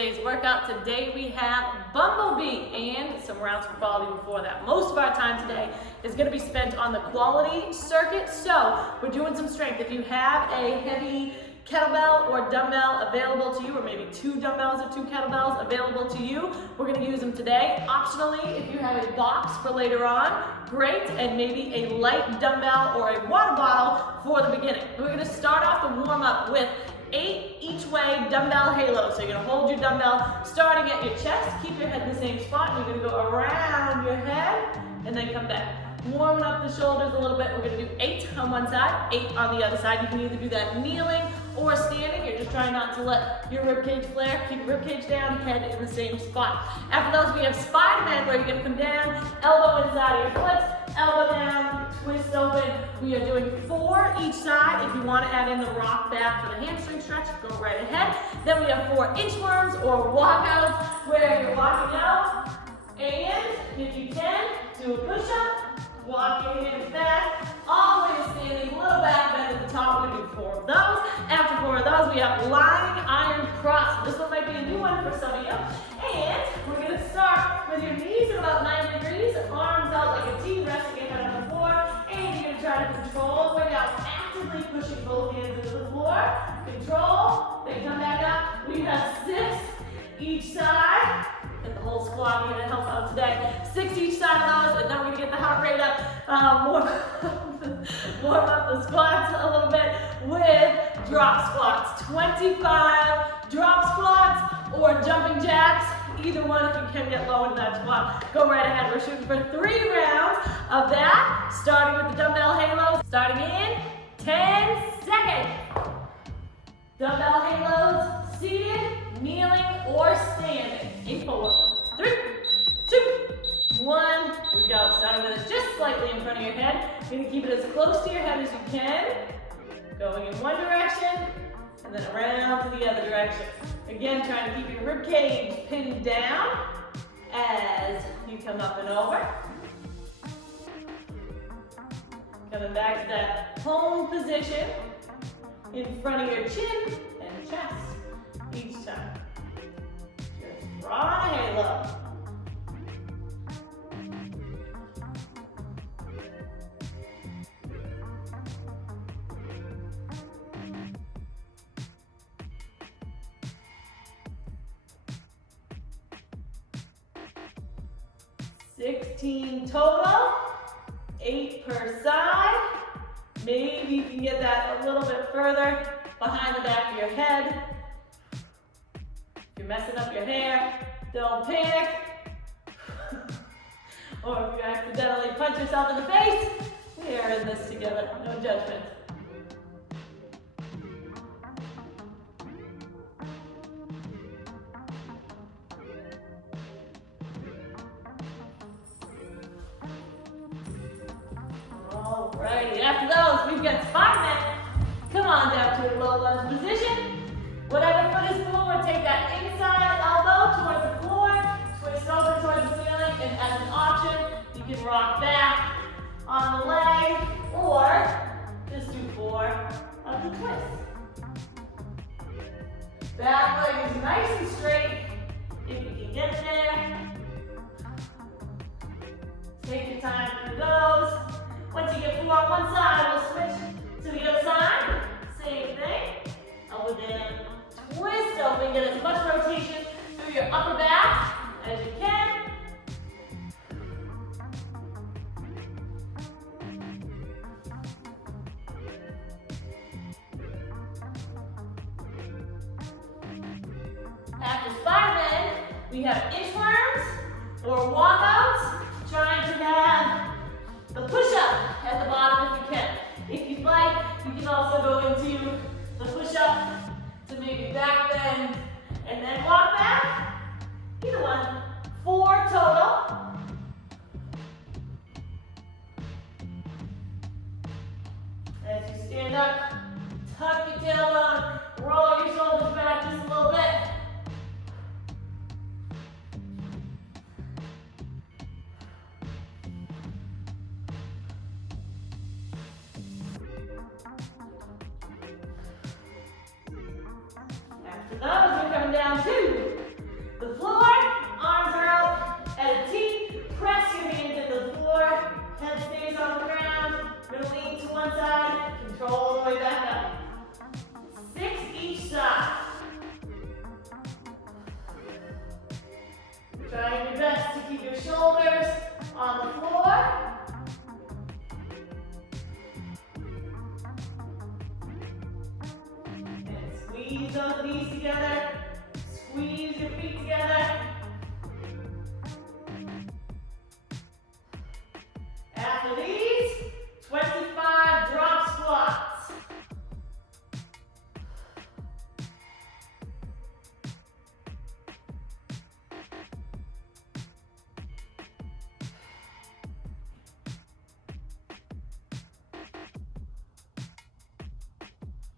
today's workout. Today we have Bumblebee and some rounds for quality before that. Most of our time today is going to be spent on the quality circuit, so we're doing some strength. If you have a heavy kettlebell or dumbbell available to you, or maybe two dumbbells or two kettlebells available to you, we're going to use them today. Optionally, if you have a box for later on, great, and maybe a light dumbbell or a water bottle for the beginning. We're going to start off the warm-up with 8 each way dumbbell halos. So you're going to hold your dumbbell starting at your chest, keep your head in the same spot, and you're going to go around your head and then come back. Warming up the shoulders a little bit. We're going to do 8 on one side, 8 on the other side. You can either do that kneeling or standing. You're just trying not to let your ribcage flare. Keep your ribcage down, head in the same spot. After those, we have Spider-Man, where you're going to come down, elbow inside of your foot, elbow down, twist open. We are doing 4 each side. If you want to add in the rock back for the hamstring stretch, go right ahead. Then we have 4 inchworms or walkouts, where you're walking out, and if you can, do a push-up. Walk your hands back, all the way to standing, little back bend at the top. We're going to do 4 of those. After 4 of those, we have lying iron cross. This one might be a new one for some of you. And we're going to start with your knees at about 90 degrees, arms out like a T, resting your head on the floor. And you're going to try to control the way down, actively pushing both hands into the floor. Control, then come back up. We have 6 each side. And the whole squat, we're going to help out today. 6 each side of those, and then we're going to get the heart rate up. Warm up the squats a little bit with drop squats. 25 drop squats or jumping jacks. Either one, if you can get low into that squat, go right ahead. We're shooting for 3 rounds of that, starting with the dumbbell halos. Starting in 10 seconds. Dumbbell halos, seated, kneeling, or standing. In 4, 3, 2, 1. We go. Starting with it just slightly in front of your head. You're going to keep it as close to your head as you can. Going in one direction, and then around to the other direction. Again, trying to keep your rib cage pinned down as you come up and over. Coming back to that home position in front of your chin and chest each time. Just draw a halo. $16 total, 8 per side. Maybe you can get that a little bit further behind the back of your head. If you're messing up your hair, don't panic. Or if you accidentally punch yourself in the face, we are in this together, no judgment. Alrighty, after those, we've got Spider-Man. Come on down to a low lunge position. Whatever foot is forward, take that inside elbow towards the floor, twist over towards the ceiling, and as an option, you can rock back on the leg, or just do 4 of the twist. Back leg is nice and straight, if you can get there. Take your time through those. Once you get 4 on one side, we'll switch to the other side. Same thing. Elbow down, twist open, get as much rotation through your upper back as you can. After Spider-Man, we have inchworms or walkouts, trying to have the push-up at the bottom if you can. If you'd like, you can also go into the push-up to maybe back bend and then walk back. Either one. 4 total. As you stand up, tuck your tailbone, roll your shoulders back just a little bit. After those, we're coming down to together. Squeeze your feet together. After these, 25 drop squats.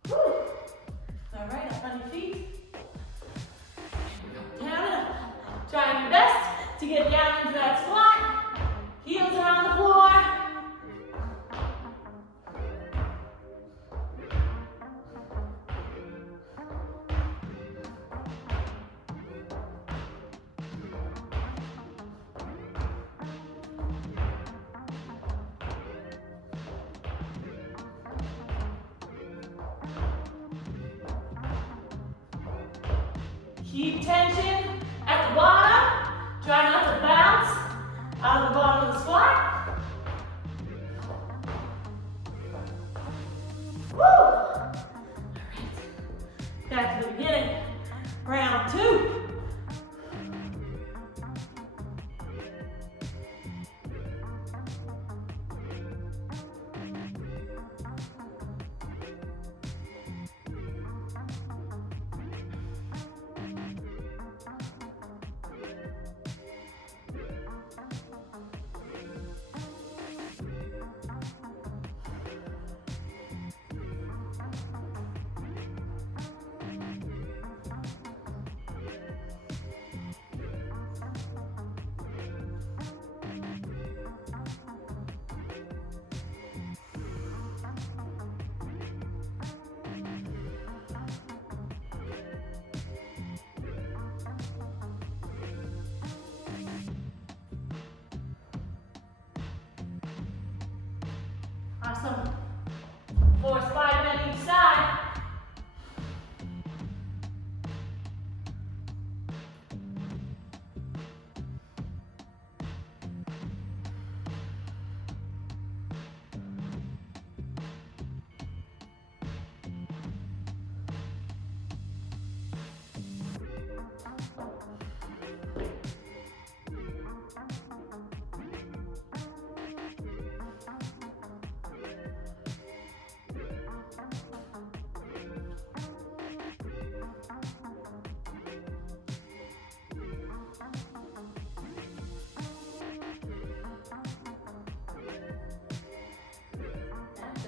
Woo. All right, up on your feet. Down and up. Trying your best to get down into that squat. Heels are on the floor. Keep tension at the bottom. Try not to bounce out of the bottom of the squat. Woo! All right. Back to the beginning. Round 2. Awesome. 4 Spider-Man each side.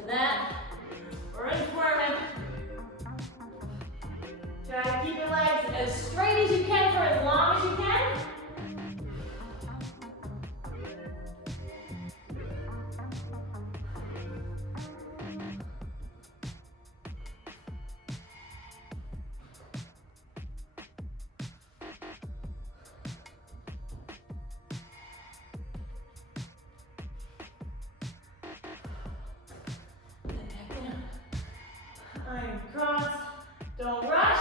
That, we're in squirming. Try to keep your legs as straight as you can for as long as you can. Iron cross, don't rush.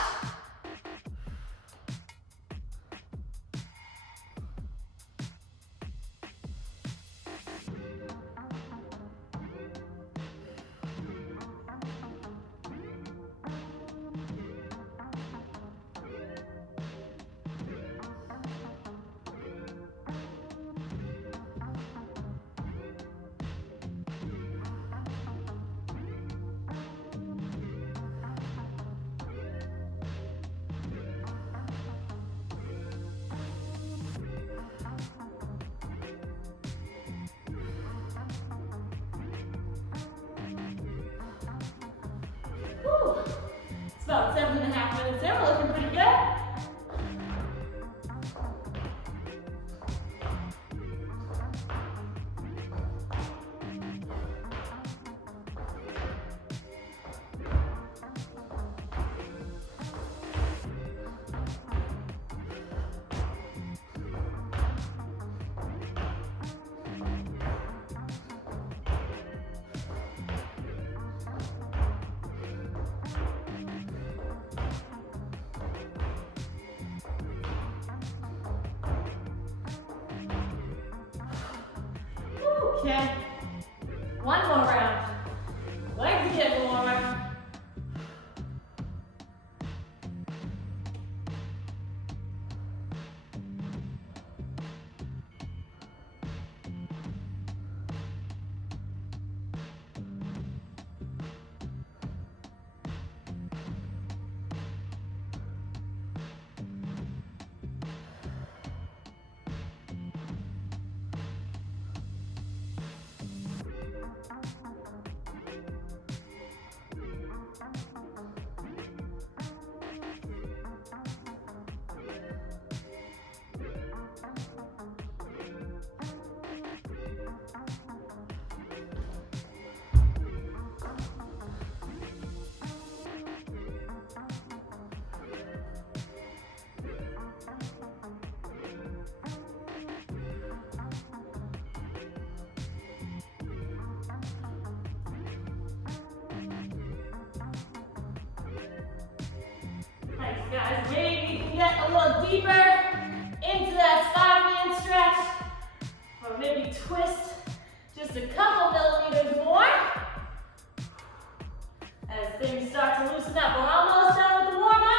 Whew. It's about 7.5 minutes in. We're looking pretty good. Okay. One more round. Legs are getting warmer. Guys, maybe you can get a little deeper into that Spider-Man stretch, or maybe twist just a couple millimeters more as things start to loosen up. We're almost done with the warm-up.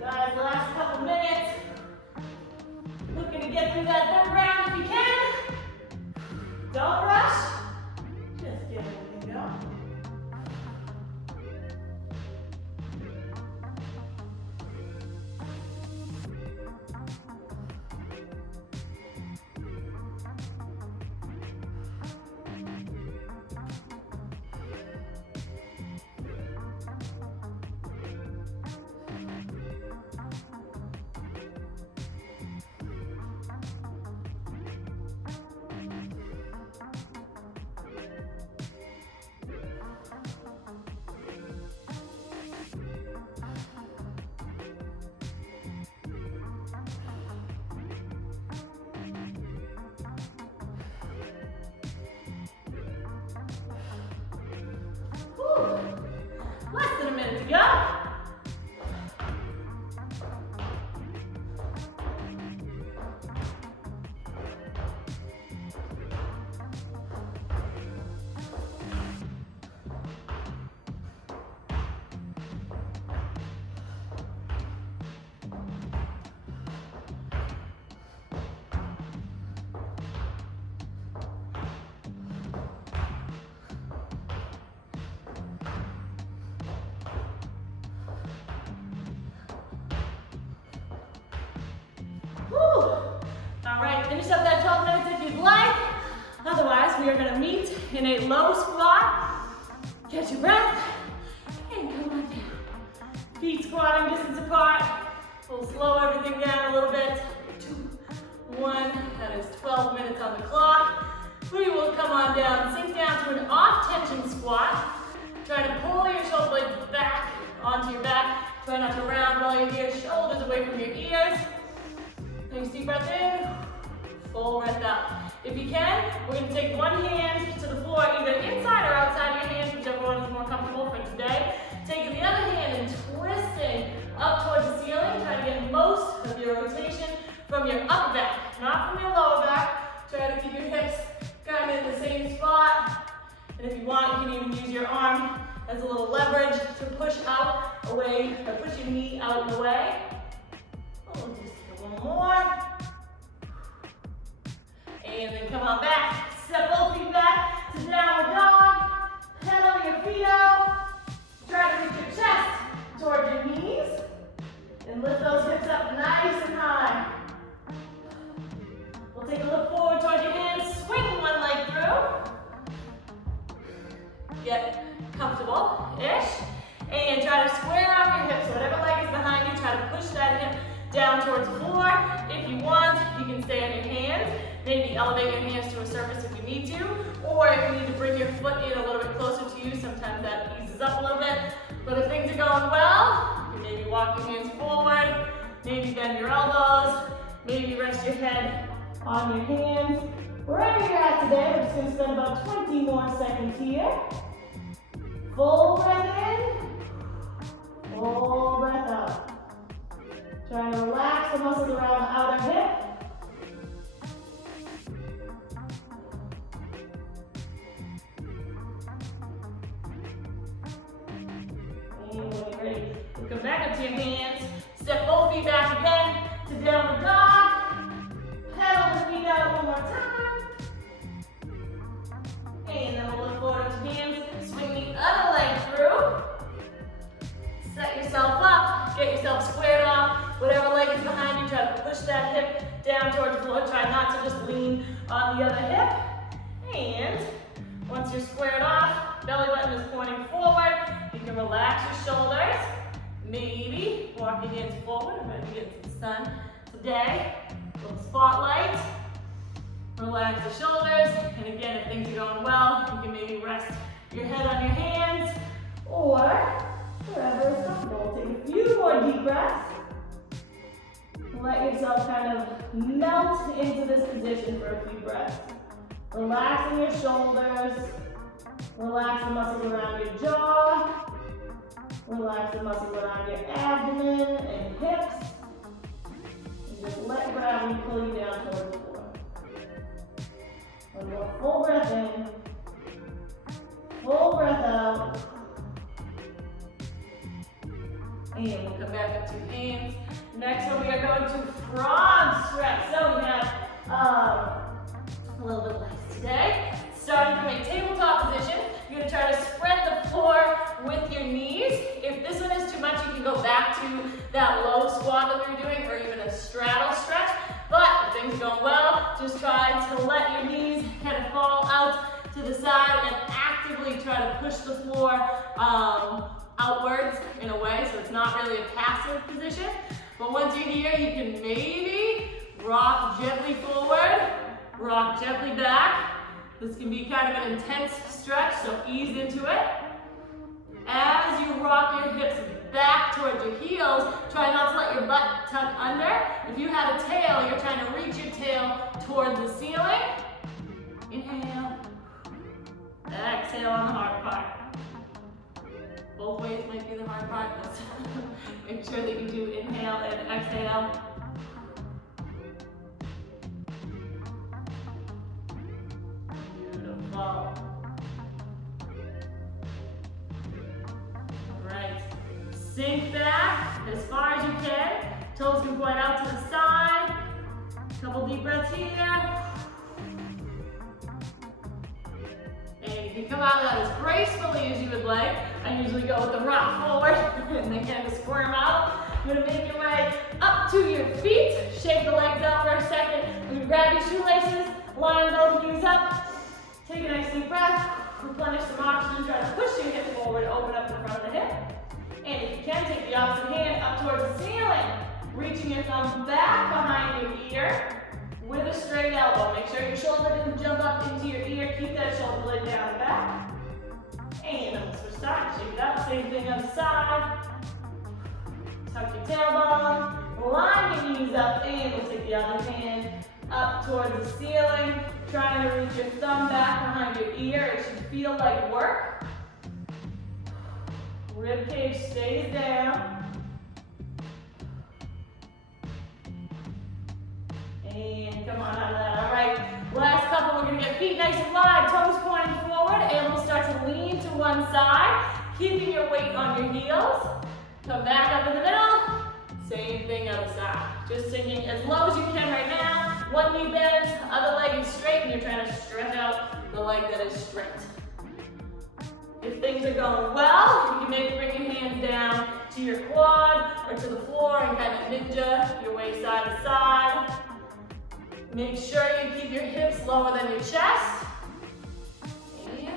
Guys, the last couple minutes. Looking to get through that third round if you can. Don't rush. Just give it a go. Less than a minute to go. All right, finish up that 12 minutes if you'd like. Otherwise, we are gonna meet in a low squat. Catch your breath, and come on down. Feet squatting distance apart. We'll slow everything down a little bit. 2, 1, that is 12 minutes on the clock. We will come on down, sink down to an off-tension squat. Try to pull your shoulder blades back onto your back. Try not to round while you're here, shoulders away from your ears. Nice deep breath in, full breath out. If you can, we're going to take one hand to the floor, either inside or outside of your hands, whichever one is more comfortable for today. Taking the other hand and twisting up towards the ceiling. Try to get most of your rotation from your upper back, not from your lower back. Try to keep your hips kind of in the same spot. And if you want, you can even use your arm as a little leverage to push out away, or push your knee out of the way. One more. And then come on back. Step both feet back to downward dog. Pedal your feet out. Try to reach your chest towards your knees. And lift those hips up nice and high. We'll take a look forward towards your hands. Swing one leg through. Get comfortable-ish. And try to square off your hips. Whatever leg is behind you, try to push that hip down towards the floor. If you want, you can stay on your hands. Maybe elevate your hands to a surface if you need to. Or if you need to bring your foot in a little bit closer to you, sometimes that eases up a little bit. But if things are going well, you can maybe walk your hands forward, maybe bend your elbows, maybe rest your head on your hands. Wherever you're at today, we're just going to spend about 20 more seconds here. Full breath in, full breath out. Trying to relax the muscles around the outer hip. And when you're ready, we'll come back up to your hands. Step both feet back again to downward dog. Pedal the feet out one more time. And then we'll look forward to your hands. Swing the other leg through. Set yourself up. Get yourself squared off. Whatever leg is behind you, try to push that hip down towards the floor. Try not to just lean on the other hip. And once you're squared off, belly button is pointing forward. You can relax your shoulders. Maybe walk your hands forward. I'm going to get some sun today. A little spotlight. Relax the shoulders. And again, if things are going well, you can maybe rest your head on your hands or wherever is comfortable. Take a few more deep breaths. Let yourself kind of melt into this position for a few breaths. Relaxing your shoulders. Relax the muscles around your jaw. Relax the muscles around your abdomen and hips. And just let gravity pull you down towards the floor. One more full breath in. Full breath out. And we'll come back up to hands. Next one, we are going to frog stretch. So we have a little bit less today. Starting from a tabletop position, you're going to try to spread the floor with your knees. If this one is too much, you can go back to that low squat that we were doing, or even a straddle stretch. But if things are going well, just try to let your knees kind of fall out to the side and actively try to push the floor outwards in a way, so it's not really a passive position. But once you're here, you can maybe rock gently forward, rock gently back. This can be kind of an intense stretch, so ease into it. As you rock your hips back towards your heels, try not to let your butt tuck under. If you had a tail, you're trying to reach your tail towards the ceiling. Inhale. Exhale on the hard part. Both ways might be the hard part, but make sure that you do inhale and exhale. Beautiful. All right. Sink back as far as you can. Toes can point out to the side. Couple deep breaths here. And you can come out of that as gracefully as you would like. I usually go with the rock forward and then kind of squirm out. You're going to make your way up to your feet. Shake the legs out for a second. You're going to grab your shoelaces, line both knees up. Take a nice deep breath. Replenish some oxygen. Try to push your hip forward, open up the front of the hip. And if you can, take the opposite hand up towards the ceiling. Reaching your thumb back behind your ear with a straight elbow. Make sure your shoulder didn't jump up into your ear. Keep that shoulder blade down and back. And then we'll switch sides. Shake it up. Same thing on the side. Tuck your tailbone. Line your knees up. And we'll take the other hand up towards the ceiling. Trying to reach your thumb back behind your ear. It should feel like work. Rib cage stays down. And come on out of that. All right, last couple, we're gonna get feet nice and wide, toes pointing forward, and we'll start to lean to one side, keeping your weight on your heels. Come back up in the middle. Same thing other side. Just sinking as low as you can right now. One knee bends, other leg is straight, and you're trying to stretch out the leg that is straight. If things are going well, you can maybe bring your hands down to your quad or to the floor and kind of ninja your way side to side. Make sure you keep your hips lower than your chest. And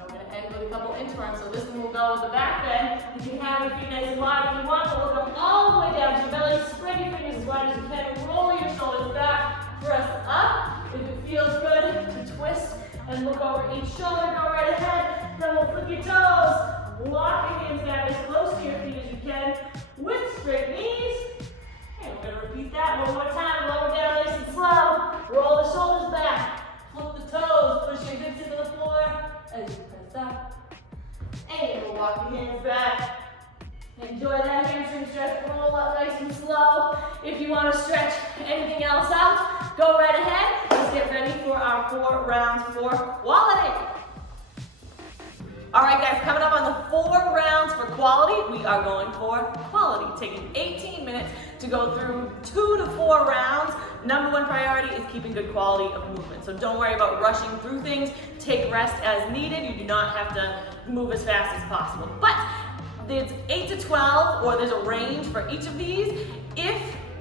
I'm going to end with a couple inchworms. So this one will go with the back bend. You can have your feet nice and wide if you want, but we'll come all the way down to your belly. Spread your fingers as wide as you can. Roll your shoulders back. Press up. If it feels good, to twist and look over each shoulder. Go right ahead. Then we'll flip your toes. Lock your hands down as close to your feet as you can with straight knees. And we're going to repeat that one more time. Lower down nice and slow. Roll the shoulders back. Flip the toes. Push your hips into the floor as you press up. And we'll walk your hands back. Enjoy that hamstring stretch. Roll up nice and slow. If you want to stretch anything else out, go right ahead. Let's get ready for our 4 rounds for quality. All right, guys, coming up on the 4 rounds for quality, we are going for quality. Taking 18 minutes to go through 2 to 4 rounds. Number 1 priority is keeping good quality of movement. So don't worry about rushing through things. Take rest as needed. You do not have to move as fast as possible. But there's 8 to 12, or there's a range for each of these. If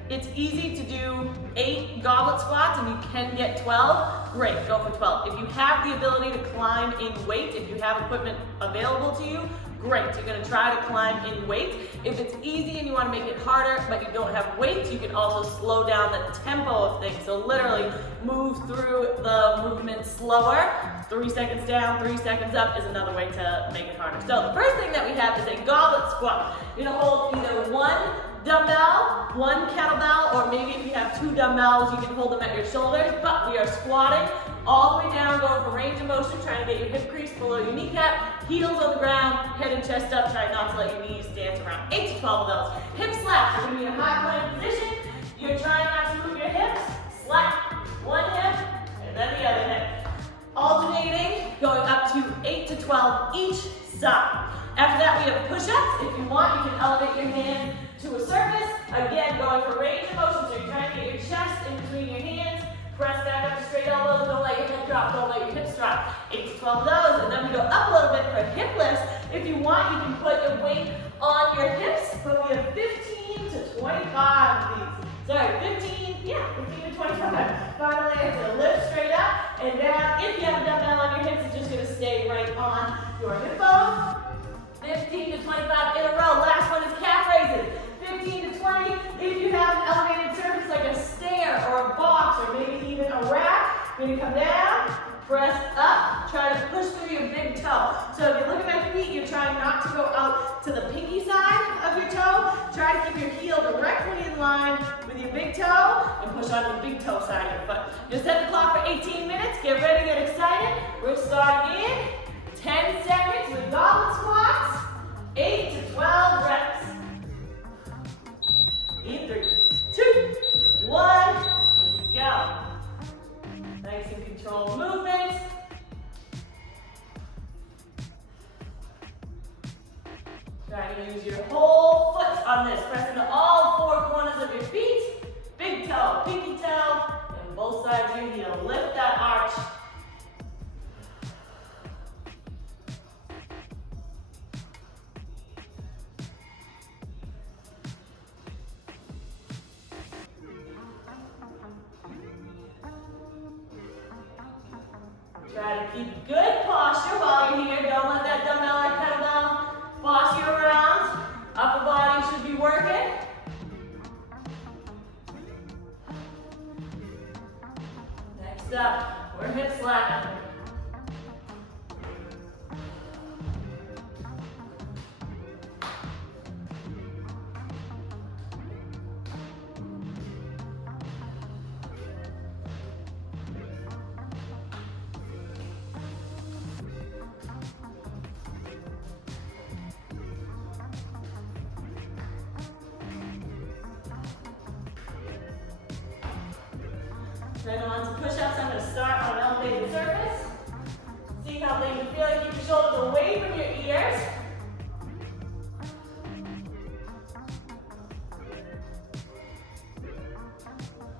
it's easy to do 8 goblet squats and you can get 12, great, go for 12. If you have the ability to climb in weight, if you have equipment available to you, Great, you're gonna try to climb in weight. If it's easy and you wanna make it harder, but you don't have weight, you can also slow down the tempo of things. So literally move through the movement slower. 3 seconds down, 3 seconds up is another way to make it harder. So the first thing that we have is a goblet squat. You're gonna hold either one dumbbell, one kettlebell, or maybe if you have 2 dumbbells, you can hold them at your shoulders, but we are squatting all the way down, going for range of motion, trying to get your hip crease below your kneecap, heels on the ground, head and chest up, try not to let your knees dance around. 8 to 12 of those. Hip slaps, you're gonna be in a high plank position. You're trying not to move your hips, slap one hip, and then the other hip. Alternating, going up to 8 to 12 each side. After that, we have push-ups. If you want, you can elevate your hand to a surface. Again, going for range of motion, so you're trying to get your chest in between your hands. Press back up to straight elbows, don't let your head drop, don't let your hips drop. 8 to 12 of those, and then we go up a little bit for hip lifts. If you want, you can put your weight on your hips, but we have 15 to 25 of these. Sorry, 15 to 25. Finally, it's a lift straight up and down. If you have a dumbbell on your hips, it's just gonna stay right on your hip bone. 15 to 25 in a row. Last one is calf raises. 15 to 20. If you have an elevated surface like a stair or a box or maybe even a rack, you're gonna come down, press up, try to push through your big toe. So if you look at my feet, you're trying not to go out to the pinky side of your toe. Try to keep your heel directly in line with your big toe and push on the big toe side of your foot. Just set the clock for 18 minutes. Get ready, get excited. We're starting in 10 seconds with goblet squats, 8 to 12 reps. In 3, 2, 1, here we go. Nice and controlled movement. Try to use your whole foot on this. Press into all 4 corners of your feet. Big toe, pinky toe, and both sides of your heel. Lift that arch. Try to keep good posture while you're here. Don't let that dumbbell or kettlebell boss you around. Upper body should be working. Next up, we're hip slapping. Then on to push-ups. I'm going to start on an elevated surface. See how they feel. Keep your shoulders away from your ears.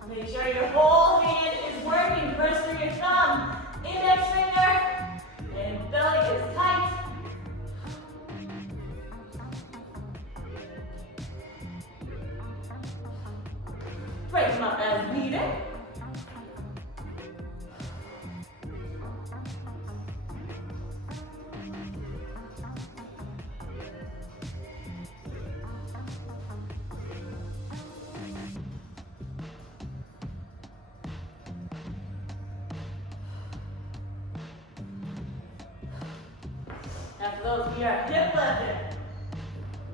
Make sure your whole hand is working. Press through your thumb, index finger, and belly is tight. Break them up as needed. After those, we are hip lifting.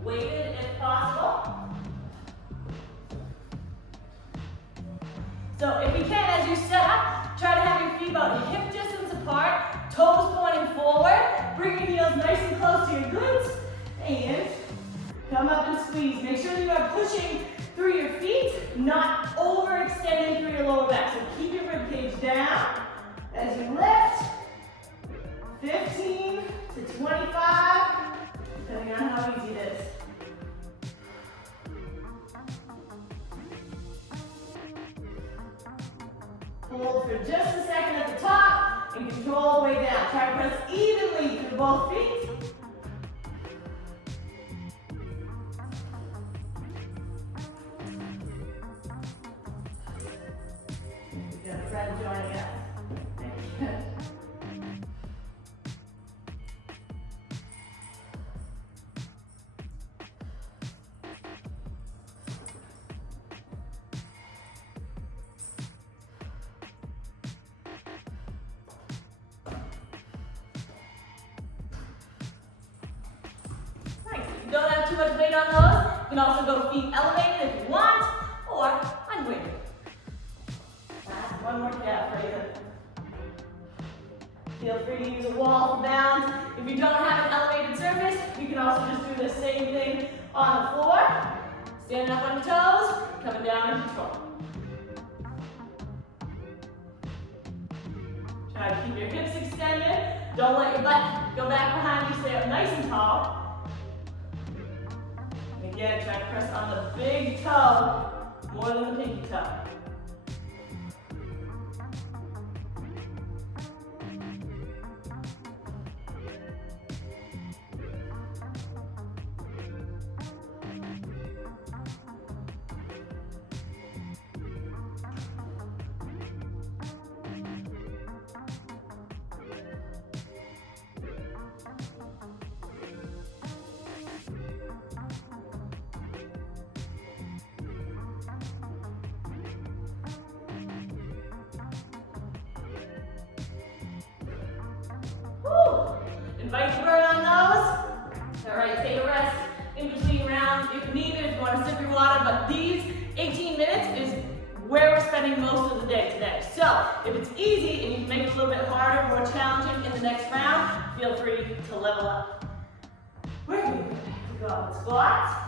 Weighted if possible. So if you can, as you set up, try to have your feet about hip distance apart, toes pointing forward. Bring your heels nice and close to your glutes. And come up and squeeze. Make sure that you are pushing through your feet, not overextending through your lower back. So keep your rib cage down as you lift. 15 to 25, depending on how easy it is. Hold for just a second at the top and control all the way down. Try to press evenly through both feet. We've got a friend joining us. Thank you. have too much weight on those, you can also go feet elevated if you want, or unweighted. One more calf raiser. Feel free to use a wall for balance. If you don't have an elevated surface, you can also just do the same thing on the floor. Standing up on your toes, coming down in control. Try to keep your hips extended. Don't let your butt go back behind you. Stay up nice and tall. And again, try to press on the big toe more than the pinky toe. Invite the bird on those. All right, take a rest in between rounds if needed, if you want to sip your water, but these 18 minutes is where we're spending most of the day today. So if it's easy and you can make it a little bit harder, more challenging in the next round, feel free to level up. We're going to go on the squats.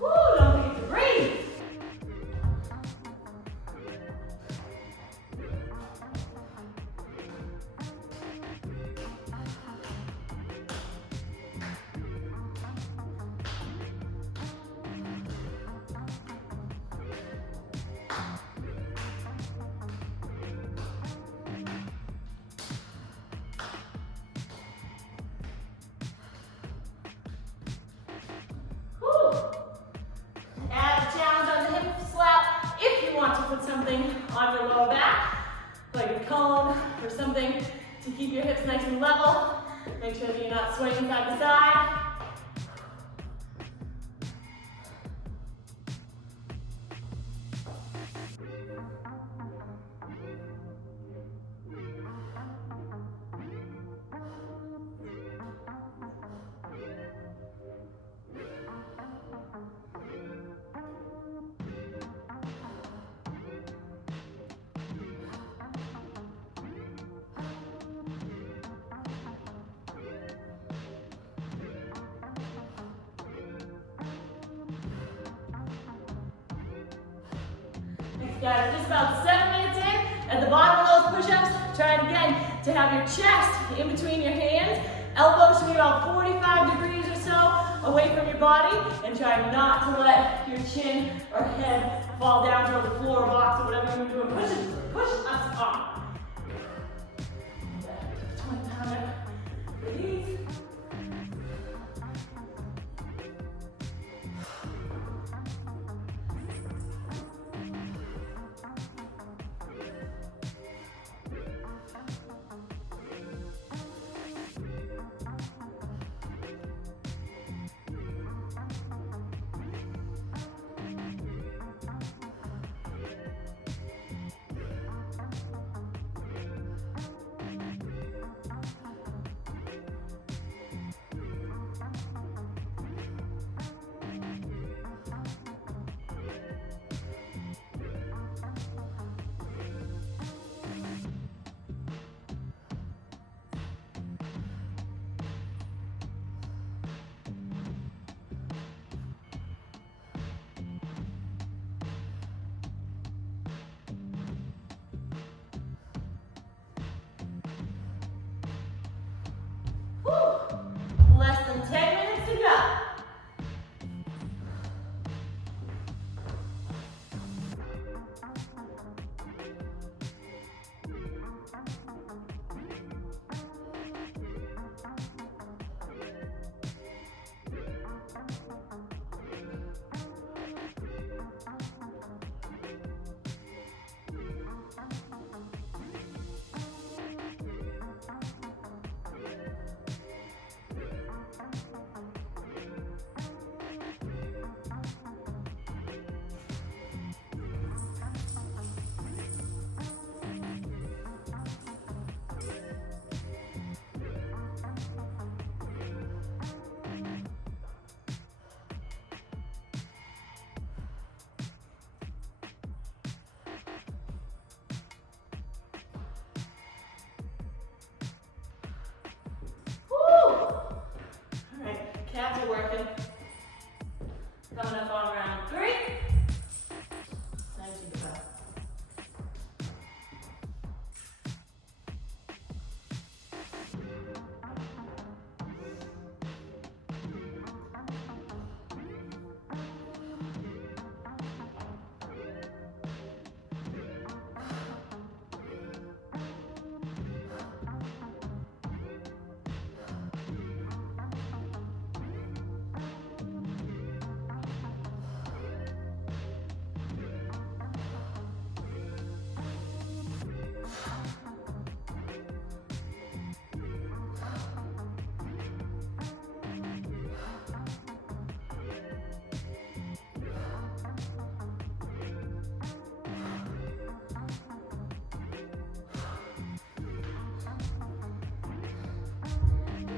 Don't forget to breathe. Something on your lower back, like a cone or something to keep your hips nice and level. Make sure that you're not swaying side to side. Guys, just about 7 minutes in. At the bottom of those push-ups, try it again to have your chest in between your hands. Elbows should be about 45 degrees or so away from your body. And try not to let your chin or head fall down toward the floor or box or whatever you're doing. Push-ups on. 20-pounder for these.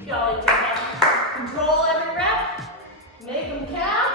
Go. Take that. Control every rep. Make them count.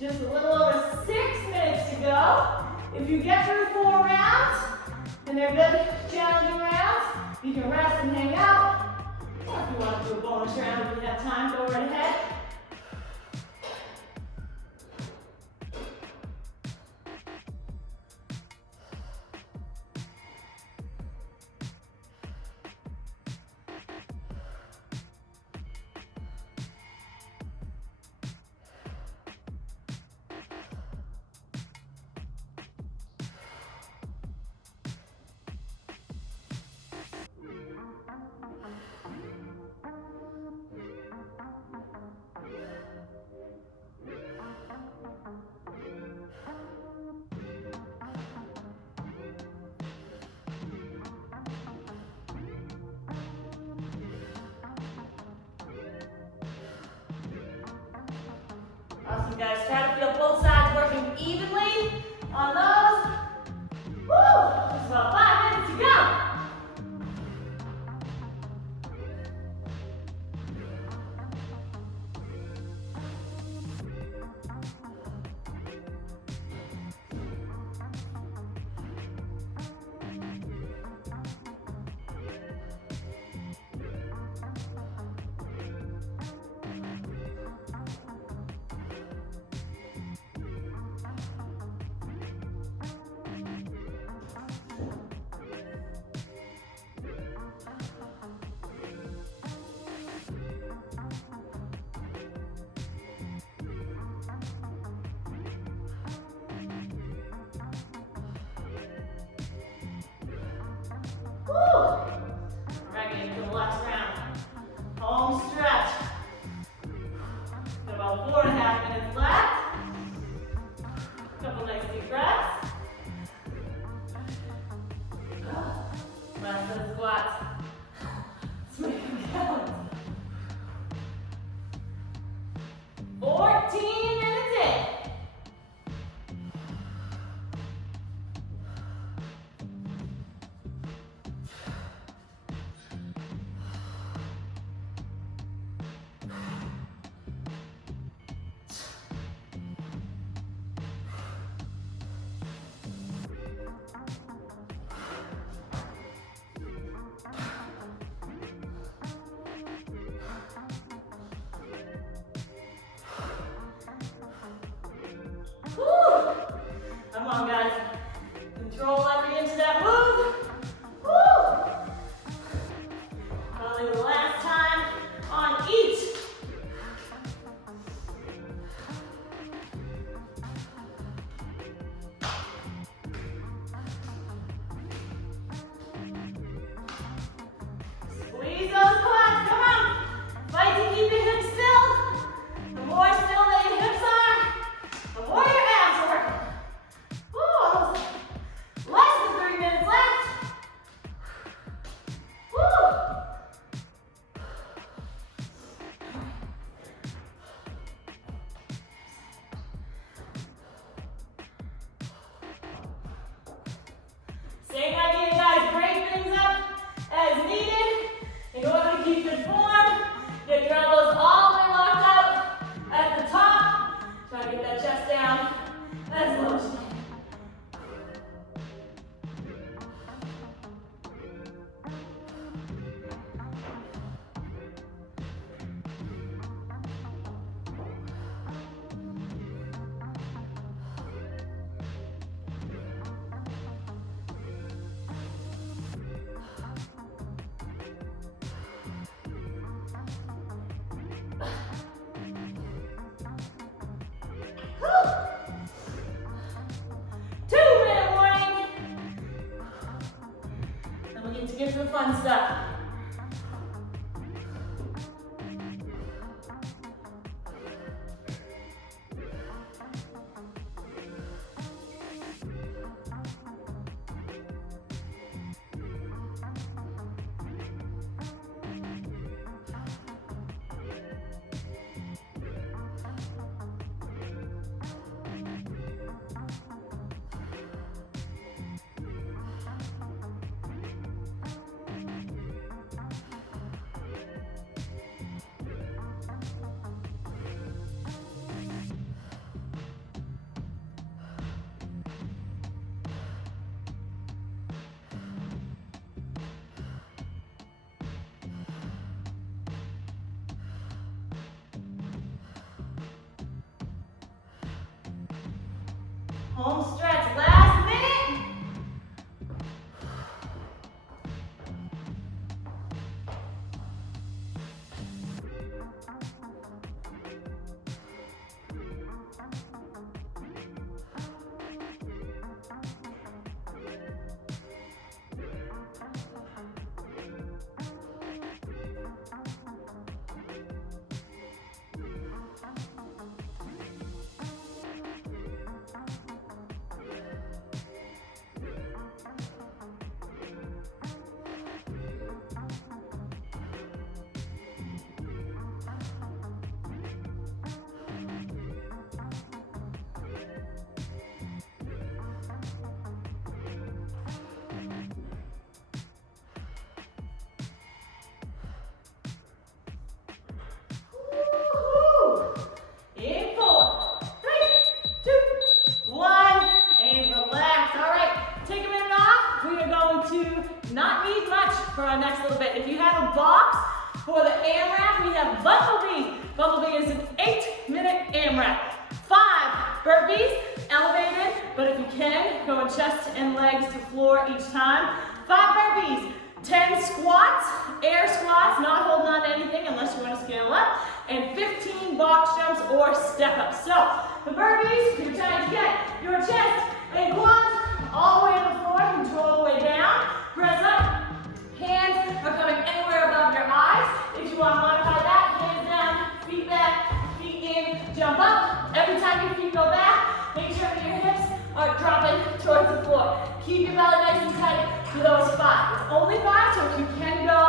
Just a little over 6 minutes to go. If you get through 4 rounds, and they're good, challenging rounds, you can rest and hang out. Or if you want to do a bonus round, if you have time, go right ahead. Awesome, guys. Try to feel both sides working evenly on those. Woo! Just about 5 minutes to go. Woo! All right, getting to the last round. Home stretch. Got about 4.5 minutes left. Couple nice deep breaths. Last set of squats. Let's make them count. 14 minutes in. the fun stuff. Home stretch, last minute. In 4, 3, 2, 1, and relax. All right, take a minute off. We are going to not need much for our next little bit. If you have a box for the AMRAP, we have Bumblebee. Bumblebee is an 8-minute AMRAP. 5 burpees, elevated, but if you can, go in chest and legs to floor each time. 5 burpees. 10 squats, air squats, not holding on to anything unless you want to scale up, and 15 box jumps or step ups. So the burpees, you're trying to get your chest and quads all the way to the floor, control the way down, press up, hands are coming anywhere above your eyes. If you want to modify that, hands down, feet back, feet in, jump up. Every time your feet go back, make sure that your hips are dropping towards the floor. Keep your belly nice and tight for those 5. It's only 5, so if you can go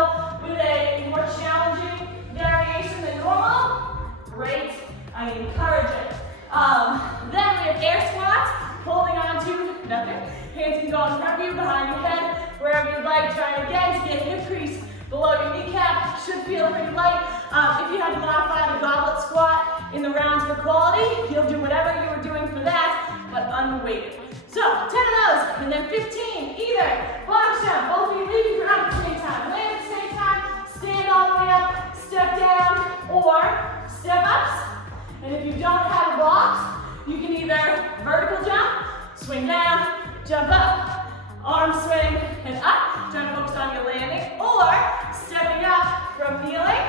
with a more challenging variation than normal, great, I encourage it. Then we have air squats, holding on to nothing. Hands can go in front of you, behind your head, wherever you'd like. Trying again to get hip crease below your kneecap. Should feel pretty light. If you have to modify the goblet squat in the rounds for quality, you'll do whatever you were doing for that, but unweighted. So 10 of those, and then 15, either box jump, both of you leave the ground at the same time, land at the same time, stand all the way up, step down, or step ups. And if you don't have a box, you can either vertical jump, swing down, jump up, arm swing, and up, trying to focus on your landing, or stepping up from kneeling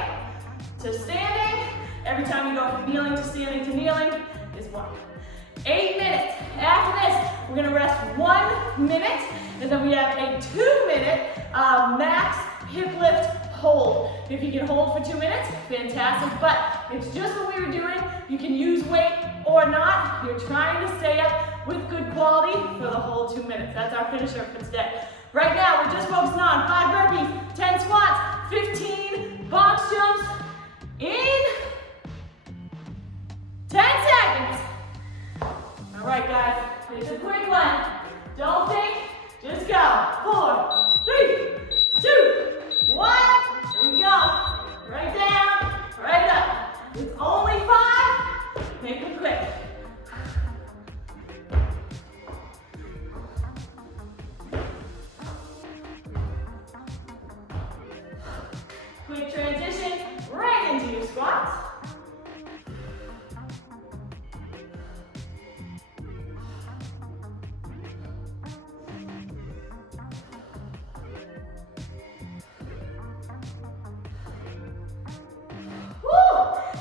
to standing. Every time you go from kneeling to standing to kneeling is 1. 8 minutes. After this, we're going to rest 1 minute, and then we have a 2-minute max hip lift hold. If you can hold for 2 minutes, fantastic, but it's just what we were doing. You can use weight or not. You're trying to stay up with good quality for the whole 2 minutes. That's our finisher for today. Right now, we're just focusing on 5 burpees, 10 squats, 15 box jumps in 10 seconds. All right, guys, it's a quick one. Don't think, just go. 4, 3, 2, 1. Here we go. Right down, right up. It's only 5. Make it quick. Quick transition right into your squats.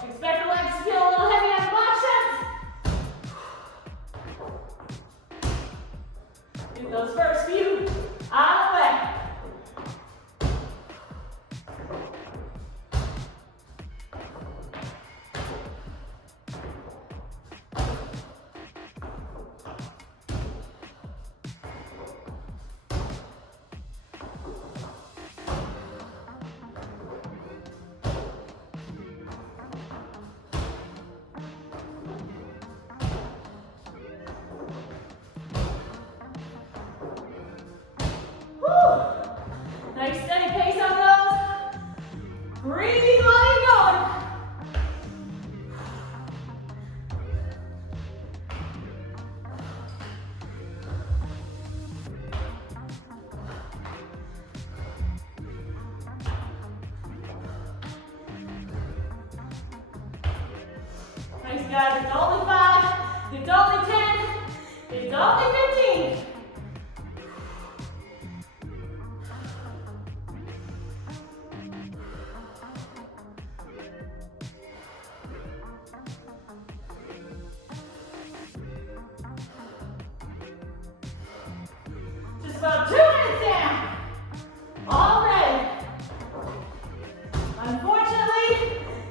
Expect the legs to feel a little heavy on the box jumps. Get those first few out of the way. Thanks, guys. It's only 5. It's only 10. It's only 15. Just about 2 minutes down. Already. Unfortunately,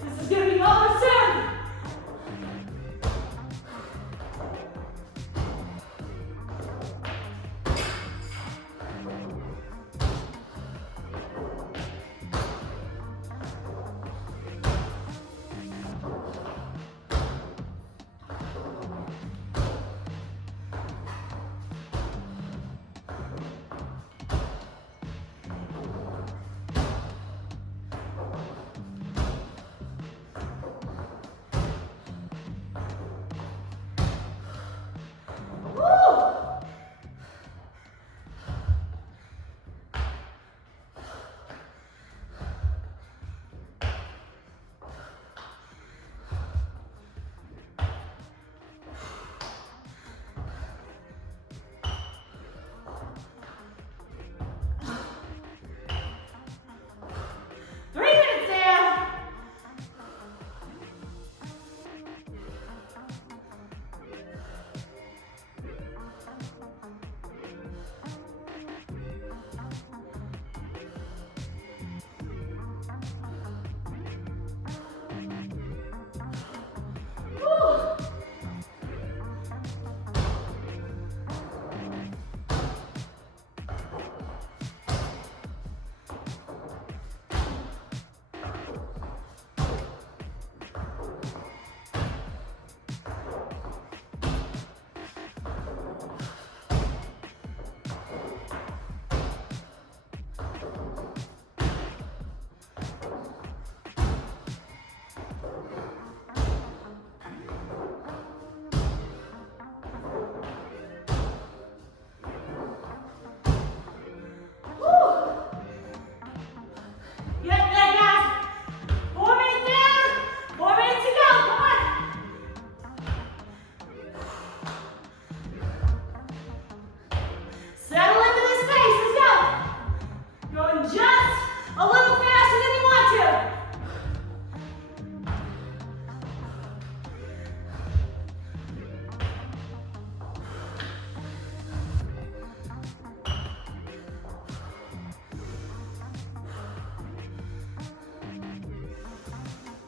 this is going to be over soon.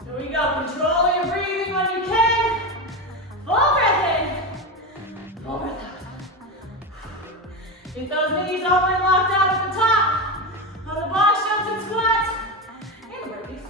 Here we go. Control your breathing when you can. Full breath in. Full breath out. Get those knees all the way locked out at the top of the box jumps and squats. And burpees.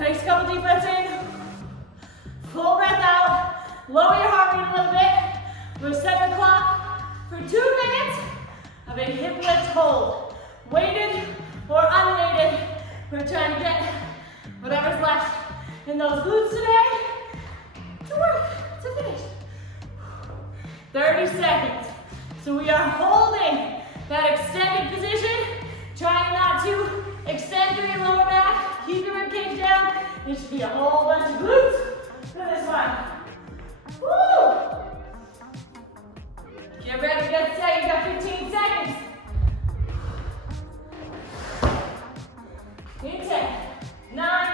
Nice couple deep breaths in. Full breath out. Lower your heart rate a little bit. We're setting the clock for 2 minutes of a hip lift hold. Weighted or unweighted. We're trying to get whatever's left in those glutes today to work, to finish. 30 seconds. So we are holding that extended position, trying not to extend through your lower back. Keep your ribcage down. There should be a whole bunch of glutes for this one. Woo! Get ready, get set. You got 15 seconds. In 10, 9,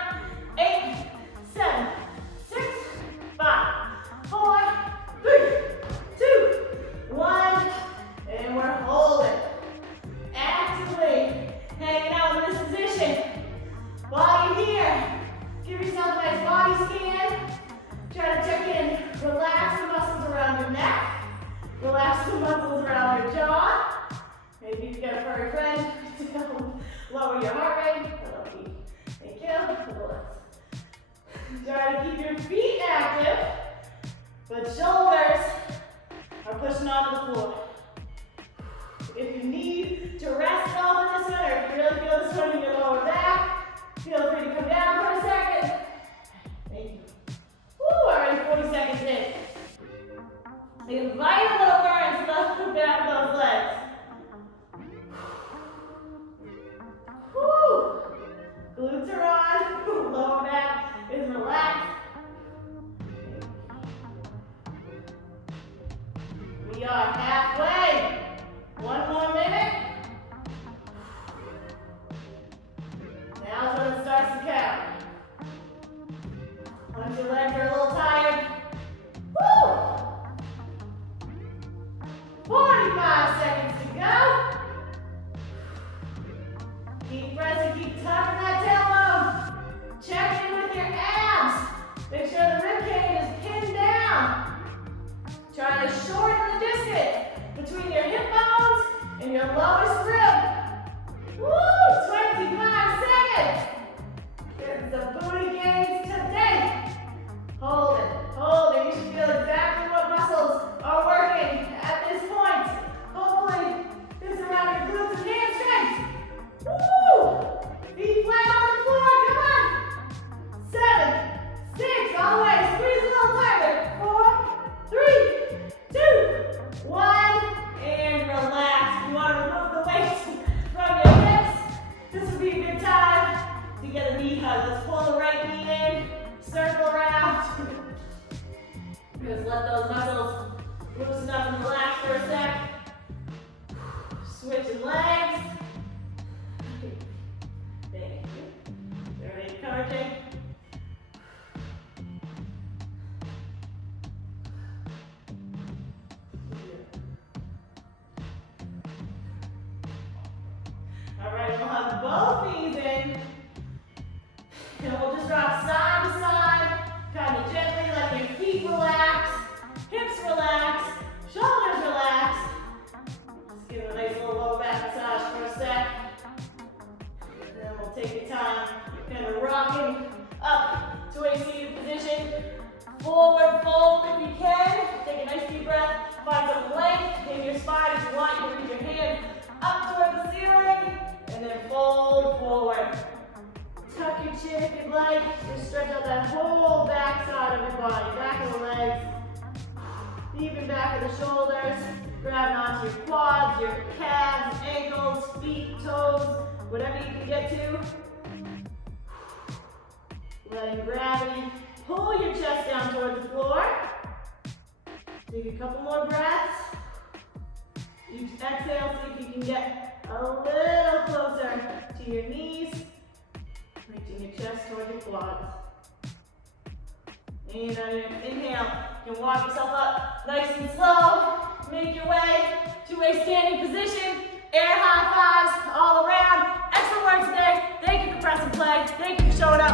8, 7, 6, 5, 4, 3, 2, 1, and we're holding. Actively hanging out in this position. While you're here, give yourself a nice body scan. Try to check in. Relax the muscles around your neck. Relax the muscles around your jaw. Maybe you've got a furry friend to lower your heart rate. Thank you. Try to keep your feet active, but shoulders are pushing onto the floor. If you need to rest off in this one, or if you really feel this one in your lower back, feel free to come down for a second. Thank you. Woo, already 40 seconds in. Invite a little burn to the back of those legs. Woo. Glutes are on, lower back is relaxed. We are halfway. 1 more minute. Now's when it starts to count. Once your legs are a little tired, woo! 45 seconds to go. Deep breaths and keep tucking that tailbone. Check in with your abs. Make sure the ribcage is pinned down. Try to shorten the distance between your hip bones and your lowest rib. Woo! 25 seconds. Get the booty gains today. Hold it, hold it. You should feel exactly what muscles are working at this point. Hopefully, this is around your glutes and hamstrings. Woo! Feet flat on the floor, come on. 7, 6, all the way. Squeeze a little tighter. 4, 3, 2, 1, and relax. You want to remove the weight from your hips. This would be a good time to get a knee hug. Let's pull the right knee in, circle around. Just let those muscles loosen up and relax for a sec. Switching legs. Thank you. Very encouraging. All right, we'll have both knees in. And we'll just rock side to side, kind of gently, letting your feet relax, hips relax, shoulders relax. Just give it a nice little lower back massage for a sec. And then we'll take your time, kind of rocking up to a seated position. Forward fold if you can. Take a nice deep breath. Find some length in your spine. If you want, you can reach your hand up toward the ceiling. And then fold forward. Tuck your chin if you'd like. Just stretch out that whole back side of your body. Back of the legs. Even back of the shoulders. Grabbing onto your quads, your calves, ankles, feet, toes. Whatever you can get to. Letting gravity pull your chest down towards the floor. Take a couple more breaths. Each exhale, see if you can get a little closer to your knees. Reaching your chest towards your quads. And on your inhale, you can walk yourself up nice and slow. Make your way to a standing position. Air high fives all around. Excellent work today. Thank you for pressing play. Thank you for showing up.